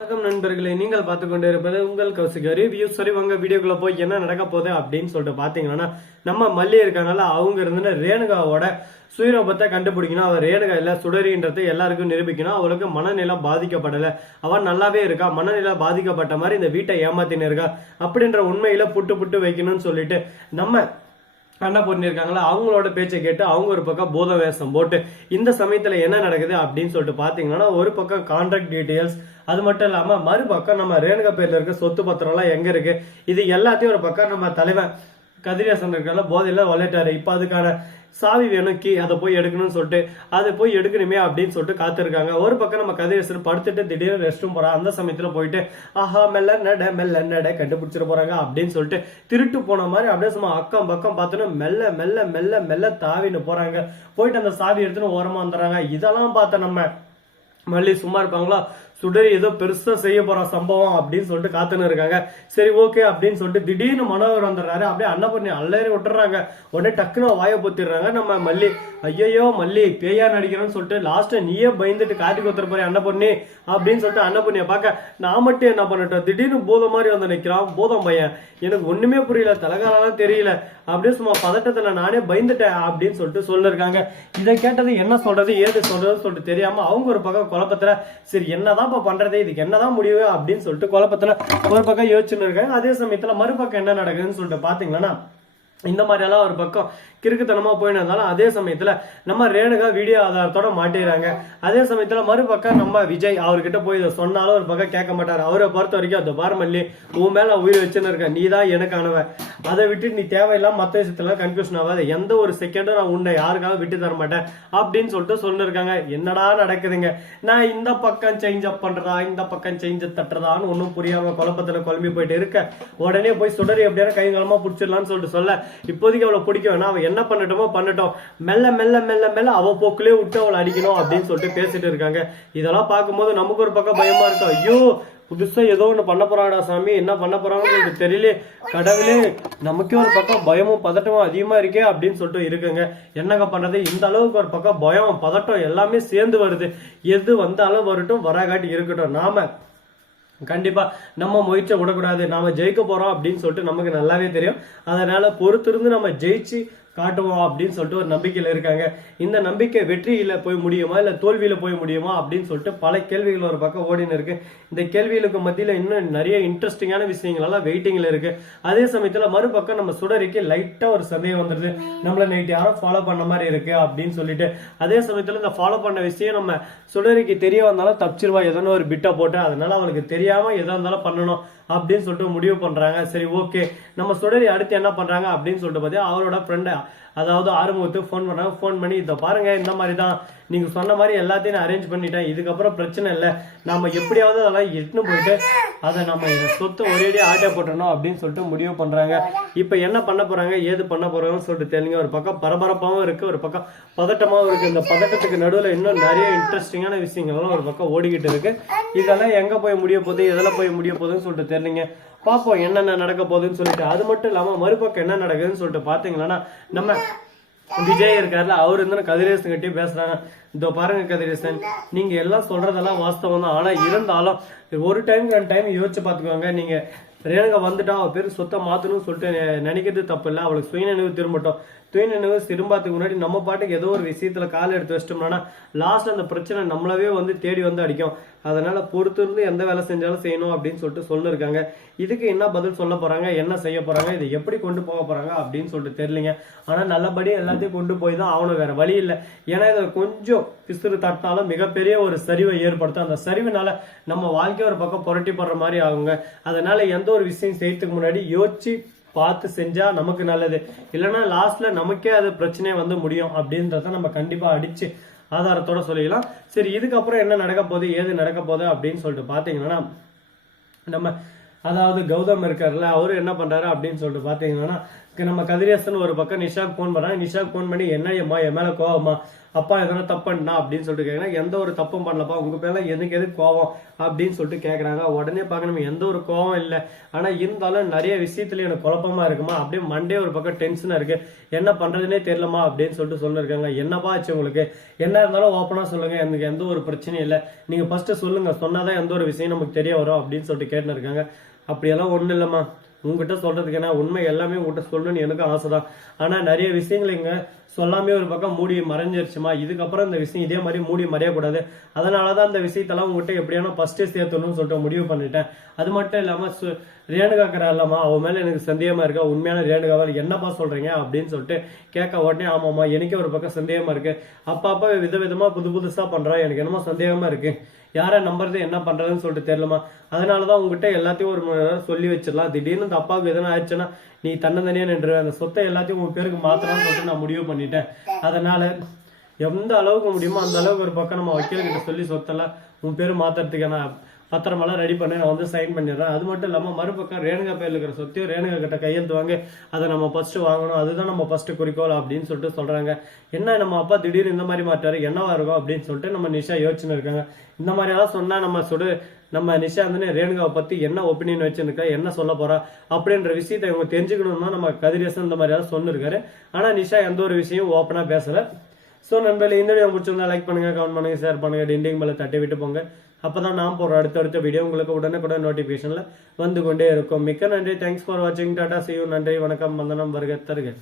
வணக்கம் நண்பர்களே நீங்கள் பார்த்து கொண்டு இருப்பது உங்கள் கௌசிக ரிவ்யூ சரி வாங்க வீடியோக்குள்ள போய் என்ன நடக்க போகுது அப்படின்னு சொல்லிட்டு பாத்தீங்கன்னா நம்ம மல்லி இருக்காங்கல்ல அவங்க இருந்து ரேணுகாவோட சுயரூபத்தை கண்டுபிடிக்கணும். அவள் ரேணுகா இல்ல சுடரின்றதை எல்லாருக்கும் நிரூபிக்கணும். அவளுக்கு மனநிலை பாதிக்கப்படல. அவன் நல்லாவே இருக்கா? மனநிலை பாதிக்கப்பட்ட மாதிரி இந்த வீட்டை ஏமாத்தின்னு இருக்கா? அப்படின்ற உண்மையில புட்டு புட்டு வைக்கணும்னு சொல்லிட்டு நம்ம அண்ணா இருக்காங்களா அவங்களோட பேச்சை கேட்டு அவங்க ஒரு பக்கம் போத வேஷம் போட்டு இந்த சமயத்தில் என்ன நடக்குது அப்படின்னு சொல்லிட்டு பார்த்தீங்கன்னா ஒரு பக்கம் கான்ட்ராக்ட் டீட்டெயில்ஸ் அது மட்டும் இல்லாமல் மறுபக்கம் நம்ம ரேணுகா பேரில் இருக்க சொத்து பத்திரம்லாம் எங்கே இருக்குது இது எல்லாத்தையும் ஒரு பக்கம் நம்ம தலைவன் கதிரேசன் இருக்கிற போதையில் வளர்ட்டாரு இப்போ அதுக்கான சாவி வேணும் கீ அதை போய் எடுக்கணும்னு சொல்லிட்டு அதை போய் எடுக்கணுமே அப்படின்னு சொல்லிட்டு காத்திருக்காங்க. ஒரு பக்கம் நம்ம கதிரேசன் படுத்துட்டு திடீர்னு ரெஸ்ட் ரூம் போறான். அந்த சமயத்துல போயிட்டு ஆஹா மெல்ல நட மெல்ல நட கண்டுபிடிச்சிட போறாங்க அப்படின்னு சொல்லிட்டு திருட்டு போன மாதிரி அப்படியே சும்மா அக்கம் பக்கம் பார்த்தோன்னா மெல்ல மெல்ல மெல்ல மெல்ல தாவின்னு போறாங்க. போயிட்டு அந்த சாவி எடுத்துன்னு ஓரமா வந்துடுறாங்க. இதெல்லாம் பார்த்த நம்ம மல்லி சும்மா இருப்பாங்களா? சுடரி ஏதோ பெருசா செய்ய போற சம்பவம் அப்படின்னு சொல்லிட்டு காத்துன்னு இருக்காங்க. சரி ஓகே அப்படின்னு சொல்லிட்டு திடீர்னு மனோகர் வந்துடுறாரு. அப்படியே அண்ணன் பண்ணி அல்லறி விட்டுறாங்க. உடனே டக்குன்னு வாயை பொத்திடுறாங்க. நம்ம மல்லி ஐயையோ மல்லி பேயா நடிக்கிறோன்னு சொல்லிட்டு லாஸ்ட் நீயே பயந்துட்டு காட்டி கொத்துற போற அன்னபண்ணி அப்படின்னு சொல்லிட்டு அன்னபண்ணிய பார்க்க நான் மட்டும் என்ன பண்ணிட்டோம்? திடீர்னு பூதம் மாதிரி வந்து நிக்கிறான். பூதம் பையன். எனக்கு ஒண்ணுமே புரியல. தலைகாலாம் தெரியல. அப்படியே சும்மா பதட்டத்தில் நானே பயந்துட்டேன் அப்படின்னு சொல்லிட்டு சொல்லிருக்காங்க. இதை கேட்டது என்ன சொல்றது? ஏது சொல்றதுன்னு சொல்லிட்டு தெரியாம அவங்க ஒரு பக்கம் குழப்பத்துல சரி என்னதான்ப்பா பண்றதே இதுக்கு என்னதான் முடிவு அப்படின்னு சொல்லிட்டு குழப்பத்துல ஒரு பக்கம் யோசிச்சுன்னு இருக்காங்க அதே சமயத்துல மறுபக்கம் என்ன நடக்குதுன்னு சொல்லிட்டு பாத்தீங்கன்னா இந்த மாதிரி எல்லாம் ஒரு பக்கம் கிறுக்குத்தனமா போயின்னு இருந்தாலும் அதே சமயத்துல நம்ம ரேணுகா வீடியோ ஆதாரத்தோட மாட்டிடுறாங்க அதே சமயத்துல மறுபக்கம் நம்ம விஜய் அவர்கிட்ட போய் இதை சொன்னாலும் ஒரு பக்கம் கேட்க மாட்டாரு. அவரை பொறுத்த வரைக்கும் அந்த பாரமல்லி உன் மேல உயிர் வச்சுன்னு இருக்கேன் நீ தான் எனக்கானவ. அதை விட்டு நீ தேவையில்லாம மத்த விஷயத்துல கன்ஃபியூஷன் ஆகாது. எந்த ஒரு செகண்டும் நான் உன்னை யாருக்காக விட்டு தர மாட்டேன். அப்படின்னு சொல்லிட்டு சொல்லிருக்காங்க. என்னடா நடக்குதுங்க? நான் இந்த பக்கம் சேஞ்ச் அப் பண்றதா? இந்த பக்கம் சேஞ்ச் தட்டுறதான்னு ஒன்றும் புரியாம குழப்பத்துல குழம்பி போயிட்டு இருக்க. உடனே போய் சுடரி எப்படியான கைங்காலமா பிடிச்சிடலாம்னு சொல்லிட்டு சொல்ல. இப்போதைக்கு அவளை பிடிக்க வேணா அவ என்ன பண்ணட்டோமோ பண்ணட்டோம். மெல்ல மெல்ல மெல்ல மெல்ல அவ போக்குலயே விட்டு அவளை அடிக்கணும் அப்படின்னு சொல்லிட்டு பேசிட்டு இருக்காங்க. இதெல்லாம் பார்க்கும்போது நமக்கு ஒரு பக்கம் பயமா இருக்கும் ஐயோ புதுசா ஏதோ ஒண்ணு பண்ண போறாங்கடா சாமி. என்ன பண்ண போறாங்கன்னு சொல்லிட்டு தெரியல. கடவுளே நமக்கே ஒரு பக்கம் பயமும் பதட்டமும் அதிகமா இருக்கே அப்படின்னு சொல்லிட்டு இருக்குங்க. என்னங்க பண்றது? இந்த அளவுக்கு ஒரு பக்கம் பயம் பதட்டம் எல்லாமே சேர்ந்து வருது. எது வந்தாலும் வரட்டும் வராகாட்டி இருக்கட்டும். நாம கண்டிப்பா நம்ம முயற்சியை விடக்கூடாது. நாம ஜெயிக்க போறோம் அப்படின்னு சொல்லிட்டு நமக்கு நல்லாவே தெரியும். அதனால பொறுத்திருந்து நம்ம ஜெயிச்சு காட்டுவோம் அப்படின்னு சொல்லிட்டு ஒரு நம்பிக்கையில் இருக்காங்க. இந்த நம்பிக்கை வெற்றியில் போய் முடியுமா? இல்லை தோல்வியில் போய் முடியுமா? அப்படின்னு சொல்லிட்டு பல கேள்விகள் ஒரு பக்கம் ஓடின்னு இருக்கு. இந்த கேள்விகளுக்கு மத்தியில் இன்னும் நிறைய இன்ட்ரெஸ்டிங்கான விஷயங்களெல்லாம் வெயிட்டிங்கில் இருக்கு. அதே சமயத்தில் மறுபக்கம் நம்ம சுடரிக்கு லைட்டாக ஒரு சந்தேகம் வந்துருது. நம்மளை நைட் யாரும் ஃபாலோ பண்ண மாதிரி இருக்கு அப்படின்னு சொல்லிட்டு. அதே சமயத்தில் இந்த ஃபாலோ பண்ண விஷயம் நம்ம சுடரிக்கு தெரிய வந்தாலும் தப்பிச்சிருவா. ஏதோ ஒரு பிட்டை போட்டு அதனால அவளுக்கு தெரியாமல் எதாக இருந்தாலும் பண்ணணும். அப்படின்னு சொல்லிட்டு முடிவு பண்றாங்க. சரி ஓகே நம்ம சுடரி அடுத்து என்ன பண்றாங்க அப்படின்னு சொல்லிட்டு பார்த்தா அவரோட ஃப்ரெண்டை அதாவது ஆறுமுகத்துக்கு ஃபோன் பண்ணாங்க ஃபோன் பண்ணி இதை பாருங்க இந்த மாதிரி தான் நீங்க சொன்ன மாதிரி எல்லாத்தையும் நான் அரேஞ்ச் பண்ணிட்டேன். இதுக்கப்புறம் பிரச்சனை இல்லை. நம்ம எப்படியாவது அதெல்லாம் எட்டுன்னு போயிட்டு அதை நம்ம இந்த சொத்தை ஒரேடியாக ஆட்டை போட்டணும் அப்படின்னு சொல்லிட்டு முடிவு பண்ணுறாங்க இப்போ என்ன பண்ண போகிறாங்க ஏது பண்ண போகிறாங்கன்னு சொல்லிட்டு தெரியுங்க ஒரு பக்கம் பரபரப்பாகவும் இருக்குது ஒரு பக்கம் பதட்டமாகவும் இருக்குது இந்த பதட்டத்துக்கு நடுவில் இன்னும் நிறைய இன்ட்ரெஸ்டிங்கான விஷயங்கள்லாம் ஒரு பக்கம் ஓடிக்கிட்டு இருக்குது இதெல்லாம் எங்கே போய் முடிய போகுது? எதில் போய் முடிய போகுதுன்னு சொல்லிட்டு தெரியுங்க பார்ப்போம் என்னென்ன நடக்க போகுதுன்னு சொல்லிட்டு. அது மட்டும் இல்லாமல் மறுபக்கம் என்ன நடக்குதுன்னு சொல்லிட்டு பாத்தீங்கன்னா நம்ம விஜய் இருக்காருல்ல அவர் இருந்து கதிரேசன் கிட்டே பேசுறாங்க. இதோ பாருங்க கதிரேசன் நீங்க எல்லாம் சொல்றதெல்லாம் வாஸ்தவம் தான். ஆனா இருந்தாலும் ஒரு டைம் ரெண்டு டைம் யோசிச்சு பாத்துக்கோங்க நீங்க ரேணுகா வந்துட்டா அவ பேர் சொத்தை மாத்தணும்னு சொல்லிட்டு நெ- நினைக்கிறது தப்பு இல்லை. அவளுக்கு சுயநினைவு திரும்பட்டும். சுயநினைவு திரும்பாத்துக்கு முன்னாடி நம்ம பாட்டுக்கு ஏதோ ஒரு விஷயத்துல கால் எடுத்து வச்சிட்டோம்னா லாஸ்ட் அந்த பிரச்சனை நம்மளவே வந்து தேடி வந்து அடிக்கும். அதனால பொறுத்திருந்து எந்த வேலை செஞ்சாலும் செய்யணும் அப்படின்னு சொல்லிட்டு சொல்லிருக்காங்க. இதுக்கு என்ன பதில் சொல்ல போறாங்க? என்ன செய்ய போறாங்க? இதை எப்படி கொண்டு போக போறாங்க? அப்படின்னு சொல்லிட்டு தெரியலிங்க. ஆனால் நல்லபடியாக எல்லாத்தையும் கொண்டு போய் தான் ஆகணும். வேற வழி இல்லை. ஏன்னா இதை கொஞ்சம் பிசுறு தட்டினாலும் மிகப்பெரிய ஒரு சரிவை ஏற்படுத்தும். அந்த சரிவினால நம்ம வாழ்க்கை ஒரு பக்கம் புரட்டி போடுற மாதிரி ஆகுங்க. அதனால எந்த ஒரு விஷயம் செய்யறதுக்கு முன்னாடி யோசிச்சு பார்த்து செஞ்சா நமக்கு நல்லது. இல்லைன்னா லாஸ்ட்ல நமக்கே அது பிரச்சனையே வந்து முடியும் அப்படின்றத நம்ம கண்டிப்பா அடிச்சு ஆதாரத்தோட சொல்லிக்கலாம் சரி இதுக்கப்புறம் என்ன நடக்க போகுது ஏது நடக்க போகுது அப்படின்னு சொல்லிட்டு பாத்தீங்கன்னா நம்ம அதாவது கௌதம் இருக்கார்ல அவரு என்ன பண்றாரு அப்படின்னு சொல்லிட்டு பாத்தீங்கன்னா நம்ம கதிரேசன் ஒரு பக்கம் நிஷாக்கு ஃபோன் பண்ணுறாங்க நிஷாக்கு ஃபோன் பண்ணி என்ன அம்மா என் மேல கோவமா? அப்பா எதனா தப்புண்ணா அப்படின்னு சொல்லிட்டு கேட்குறாங்க எந்த ஒரு தப்பும் பண்ணலப்பா. உங்க பேர்ல எதுக்கு எது கோவம்? அப்படின்னு சொல்லிட்டு கேக்குறாங்க. உடனே பார்க்கணும் எந்த ஒரு கோவம் இல்லை. ஆனா இருந்தாலும் நிறைய விஷயத்துல எனக்கு குழப்பமா இருக்குமா? அப்படியே மண்டே ஒரு பக்கம் டென்ஷனா இருக்கு. என்ன பண்றதுனே தெரியலமா அப்படின்னு சொல்லிட்டு சொல்லிருக்காங்க. என்னப்பா ஆச்சு உங்களுக்கு? என்ன இருந்தாலும் ஓப்பனா சொல்லுங்க. எனக்கு எந்த ஒரு பிரச்சனையும் இல்லை. நீங்க ஃபர்ஸ்ட் சொல்லுங்க. சொன்னாதான் எந்த ஒரு விஷயம் நமக்கு தெரிய வரும் அப்படின்னு சொல்லிட்டு கேட்டுன்னு இருக்காங்க. அப்படியெல்லாம் ஒன்றும் இல்லம்மா. உங்ககிட்ட சொல்றதுக்கு என்ன? உண்மை எல்லாமே உங்ககிட்ட சொல்லணும்னு எனக்கும் ஆசைதான். ஆனால் நிறைய விஷயங்கள் இங்க சொல்லாமே ஒரு பக்கம் மூடி மறைஞ்சிருச்சுமா? இதுக்கப்புறம் இந்த விஷயம் இதே மாதிரி மூடி மறையக்கூடாது. அதனாலதான் அந்த விஷயத்தெல்லாம் உங்ககிட்ட எப்படியான ஃபர்ஸ்டே சேர்த்தணும்னு சொல்லிட்டு முடிவு பண்ணிட்டேன். அது மட்டும் இல்லாமல் சு- ரேணுகாக்கரா இல்லம்மா அவன் மேலே எனக்கு சந்தேகமா இருக்கா? உண்மையான ரேணுகாவா? என்னப்பா சொல்றீங்க? அப்படின்னு சொல்லிட்டு கேட்க உடனே ஆமாம்மா எனக்கே ஒரு பக்கம் சந்தேகமா இருக்கு. வித விதமாக புது புதுசாக பண்ணுறா எனக்கு என்னமோ சந்தேகமா இருக்குது யாரை நம்புறது என்ன பண்றதுன்னு சொல்லிட்டு தெரியலமா அதனாலதான் உங்ககிட்ட எல்லாத்தையும் ஒரு முறை சொல்லி வச்சிடலாம். திடீர்னு இந்த அப்பாவுக்கு எதனா ஆயிடுச்சுன்னா நீ தன்னந்தனியா நின்று அந்த சொத்தை எல்லாத்தையும் உன் பேருக்கு மாத்தலாம்னு சொல்லிட்டு நான் முடிவு பண்ணிட்டேன். அதனால எந்த அளவுக்கு முடியுமோ அந்த அளவுக்கு ஒரு பக்கம் நம்ம வக்கீல்கிட்ட சொல்லி சொத்தெல்லாம் உன் பேர் மாத்துறதுக்கு பத்திரமெல்லாம் ரெடி பண்ணி நான் வந்து சைன் பண்ணிடுறேன். அது மட்டும் இல்லாமல் மறுபக்கம் ரேணுகா பேர்ல இருக்கிற சொத்தையும் ரேணுகா கிட்ட கையெழுத்து வாங்க அதை நம்ம ஃபர்ஸ்ட் வாங்கணும். அதுதான் நம்ம ஃபர்ஸ்ட் குறிக்கோள் அப்படின்னு சொல்லிட்டு சொல்றாங்க. என்ன நம்ம அப்பா திடீர்னு இந்த மாதிரி மாட்டாரு என்னவா இருக்கும் அப்படின்னு சொல்லிட்டு நம்ம நிஷா யோசனை இருக்காங்க. இந்த மாதிரி எல்லாம் சொன்னா நம்ம சுடு நம்ம நிஷா ரேணுகாவை பத்தி என்ன ஒப்பீனியன் வச்சிருக்கா? என்ன சொல்ல போறா? அப்படின்ற விஷயத்த இவங்க தெரிஞ்சுக்கணும்னா நம்ம கதிரேசன் இந்த மாதிரி எல்லாம் சொன்னிருக்காரு ஆனா நிஷா எந்த ஒரு விஷயம் ஓப்பனா பேசல. ஸோ நண்பர்களே இந்த வீடியோ பிடிச்சிருந்தா லைக் பண்ணுங்க கமெண்ட் பண்ணுங்க ஷேர் பண்ணுங்க. டிண்டிங் மேலே தட்டி விட்டு போங்க. அப்பதான் நான் போகிற அடுத்தடுத்த வீடியோ உங்களுக்கு உடனுக்குடன் நோட்டிஃபிகேஷனில் வந்து கொண்டே இருக்கும். மிக்க நன்றி. தேங்க்ஸ் ஃபார் வாட்சிங் டாடா சியூ நன்றி. வணக்கம். வந்தனம். வருக தருக.